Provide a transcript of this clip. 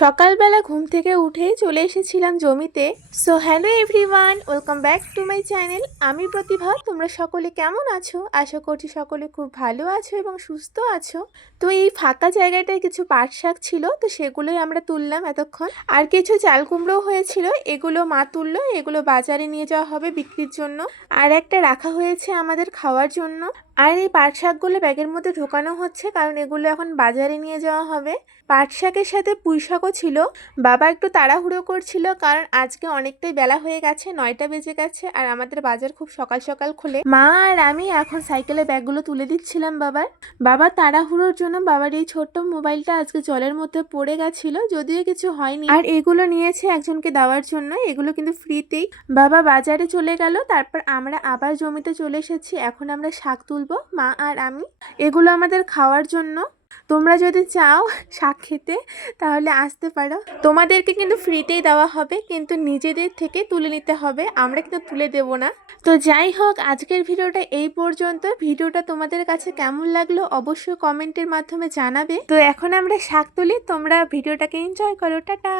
সকালবেলা ঘুম থেকে উঠেই চলে এসেছিলাম জমিতে। So hello everyone, welcome back to my channel. আমি প্রতিভা। তোমরা সকলে কেমন আছো? আশা করছি সকলে খুব ভালো আছো এবং সুস্থ আছো। তো এই ফাঁকা জায়গাটায় কিছু পাট শাক ছিল, তো সেগুলোই আমরা তুললাম এতক্ষণ। আর কিছু চাল কুমড়ো হয়েছিল, এগুলো মা তুললো। এগুলো বাজারে নিয়ে যাওয়া হবে বিক্রির জন্য, আর একটা রাখা হয়েছে আমাদের খাওয়ার জন্য। আর এই পাট শাকগুলো ব্যাগের মধ্যে ঢোকানো হচ্ছে, কারণ এগুলো এখন বাজারে নিয়ে যাওয়া হবে। পাট শাকের সাথে পুঁই শাকও ছিল। বাবা একটু তাড়াহুড়ো করছিল, কারণ আজকে অনেকটাই বেলা হয়ে গেছে, 9টা বেজে গেছে, আর আমাদের বাজার খুব সকাল সকাল খোলে। মা আর আমি এখন সাইকেলে ব্যাগগুলো তুলে দিচ্ছিলাম বাবার তাড়াহুড়োর জন্য বাবার এই ছোট্ট মোবাইলটা আজকে জলের মধ্যে পড়ে গেছিল, যদিও কিছু হয়নি। আর এগুলো নিয়েছে একজনকে দেওয়ার জন্য, এগুলো কিন্তু ফ্রিতেই। বাবা বাজারে চলে গেল, তারপর আমরা আবার জমিতে চলে এসেছি। এখন আমরা শাক তুলবো, মা আর আমি। এগুলো আমাদের খাওয়ার জন্য। তোমরা যদি চাও শাক খেতে তাহলে আসতে পারো। তোমাদেরকে কিন্তু ফ্রিতেই দেওয়া হবে, কিন্তু নিজেদের থেকে তুলে নিতে হবে, আমরা কিন্তু তুলে দেব না। তো যাই হোক, আজকের ভিডিওটা এই পর্যন্ত। ভিডিওটা তোমাদের কাছে কেমন লাগলো অবশ্যই কমেন্টের মাধ্যমে জানাবে। তো এখন আমরা শাক তুলি, তোমরা ভিডিওটাকে এনজয় করো। টাটা।